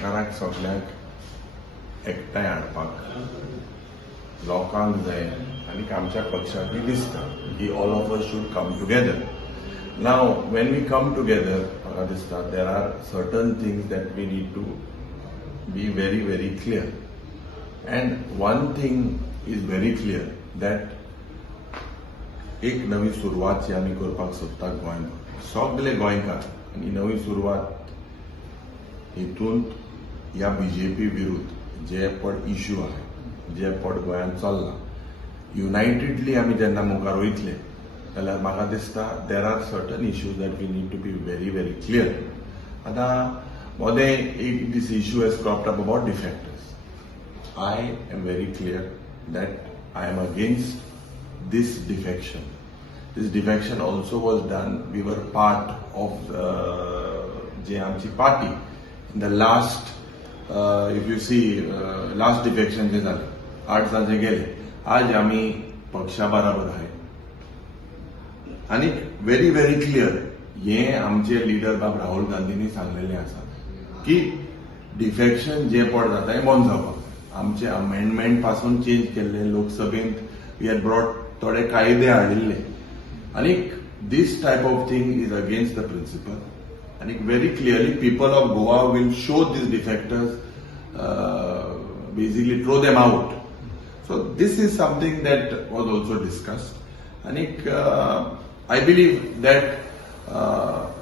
गोंयकारांक सगळ्यांक एकठांय हाडपाक लोकांक जाय आनी आमच्या पक्षाक दिसता की all of us should come together. Now when we come together म्हाका दिसता there are certain things that we need to be very very clear. And one thing is very clear that एक नवी सुरवात जी आमी करपाक सोदता गोंयांत. सगळे गोंयकार आनी नवी सुरवात हितून ह्या बीजेपी विरुद्ध जे पड इश्यू आहे, जे पड गोंयांत चल्ला, युनायटेडली आमी जेन्ना मुखार वयतले जाल्यार म्हाका दिसता there are certain issues that we need to be very very clear. आतां मोदे एक दीस issue has cropped up about defectors. I am very clear that I am against this defection. This defection also was done. We were part of JMC party. In the last, if you see, last defection जे झाले 8 साल जे गेले, आज आम्ही पक्षा बरोबर आहे. आणि very very clear हे आमचे लीडर बाब राहुल गांधींनी सांगलेले आसा की डिफेक्शन जे पड जाता हे बंद जावपाक. आमचे अमेंडमेंट पासून चेंज केल्ले लोकसभेत वी हॅड ब्रॉट थोडे कायदे हाडिल्ले आणि this type of thing is against the principle. आणि very clearly people of Goa will show these defectors basically throw them out. So this is something that was also discussed. आणि I believe that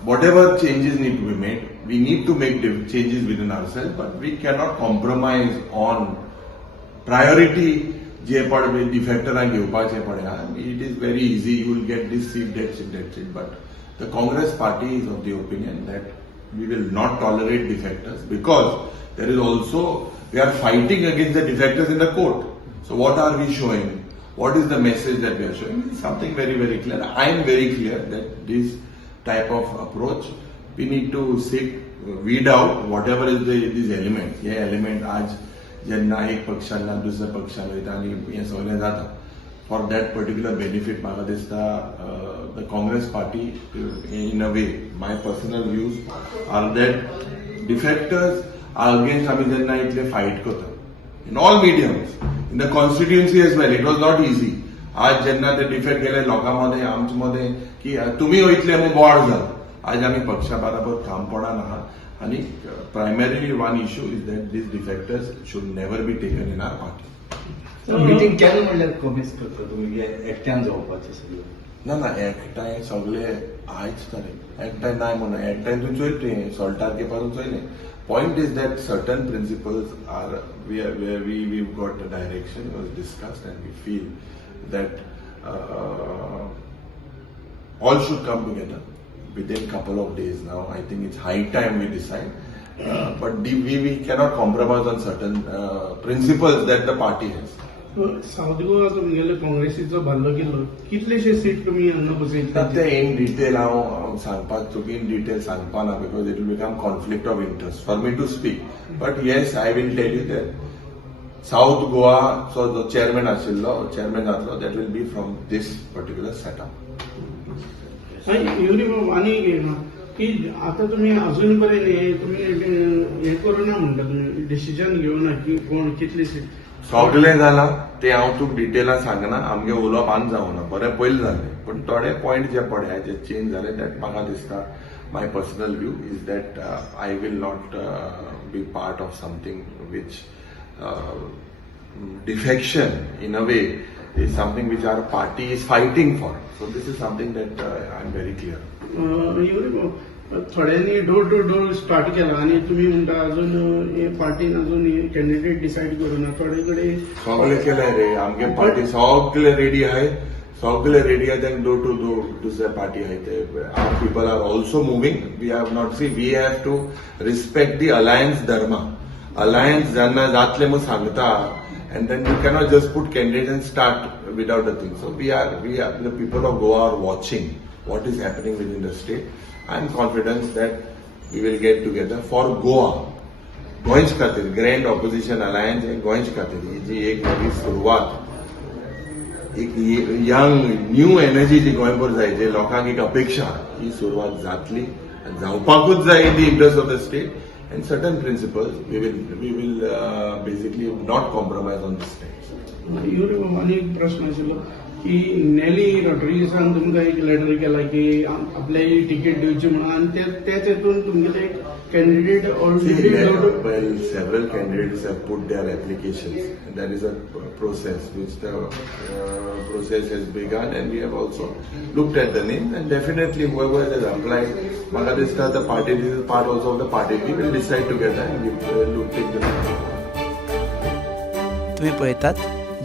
whatever changes need to be made, we need to make changes within ourselves, but we cannot compromise on priority जे पड डिफेक्टरांक घेवपाचे पडया. It is very easy, you will get this seat, that seat, but the Congress party is of the opinion that we will not tolerate defectors because there is also, we are fighting against the defectors in the court. So what are we showing? What is the message that we are showing? It's something very, very clear. I am very clear that this type of approach, we need to sit, weed out whatever is these elements. Hey element आज जेन्ना एक पक्षांना दुसऱ्या पक्षान वयता आनी हे सगळें जाता फॉर दॅट पर्टिक्युलर बेनिफीट म्हाका दिसता the Congress party in a way my personal views are that defectors are against आमी जेन्ना इतले फायट करता in all mediums in the constituency as well. It was not easy. आज जेन्ना ते डिफेक्ट गेले लोकांमध्ये आमचे मध्ये की तुम्ही वयतले मग बोवाळ जाल. आज आम्ही पक्षा बरोबर काम पडना आहात आणि primarily one issue is that these defectors should never be taken in our party. Meeting केन्ना म्हणल्यार कमीच करता तुमी एकट्यान जावपाचें सगळें ना एकठांय सगळे आयज तारीख एकठांय नाय म्हणून एकठांय तूं चोयलें सोल्टार पासून चोयलें. Point is that certain principles are we've got a direction was discussed and we feel that all should come together within a couple of days now. I think it's high time we decide. But we cannot compromise on certain principles that the party has. South Goa तुमगेलो काँग्रेसीचो भाल्लो किल्लो कितलेशे seat तुमी हांगा बसयतात ते in detail हांव सांगपाक तुका इन डिटेल सांगपाना because it will become conflict of interest for me to speak. But yes I will tell you that south गोवाचो जो चेअरमॅन आशिल्लो चेअरमॅन जातलो that will be from this particular setup. आनी की आता तुम्ही अजून पर्यंत तुम्ही हे करूना म्हणटा तुम्ही डिसिजन घेवना की कोण कितली सीट सगळे जाला ते हांव तुका डिटेलान सांगना. आमगे उलोवप आनी जावना बरें पयलीं जालें पण थोडे पॉयंट जे पडले जे चेंज जाले दॅट म्हाका दिसता my personal view is that I will not be part of something which defection in a way is something which our party is fighting for. So this is something that I am very clear. थोड्यांनी door to door start केला आणि तुम्ही म्हणता अजून हे पार्टीन अजून candidate decide करूना. थोडे कडेन सगळे केले रे आमगे पार्टी सगळे रेडी आहे. सगळे रेडी आहे डोर टू डोर दुसऱ्या पार्टी आहे ते our people are also moving. We have not see we have to respect the alliance dharma. Alliance जेन्ना जातले मग सांगता and then you cannot just put candidate and start without a thing. So we are the people of Goa are watching what is happening within the state. I am confident that we will get together for Goa. गोंयच खातीर grand opposition alliance हे गोंयच खातीर ही जी एक नवी सुरवात एक young new energy जी गोंयभर जाय जे लोकांक एक अपेक्षा ही सुरवात जातली जावपाकूच जाय in the interest of the state. and certain principles we will basically not compromise on this thing. Yuri बाबा आनी एक प्रश्न आशिल्लो की नेली रोड्रिगेसान तुमकां एक लेटर केला की आपल्या तिकीट दिवची म्हणून आणि त्याच हेतून तुमगे ते candidate already Well, several candidates have put their applications. That is a process which the process has begun, and we have also looked at the name, and definitely whoever has applied, Magadista, the party, this is part also of the party. We will decide together and we will take the. तुम्ही पळयतात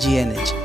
GNH.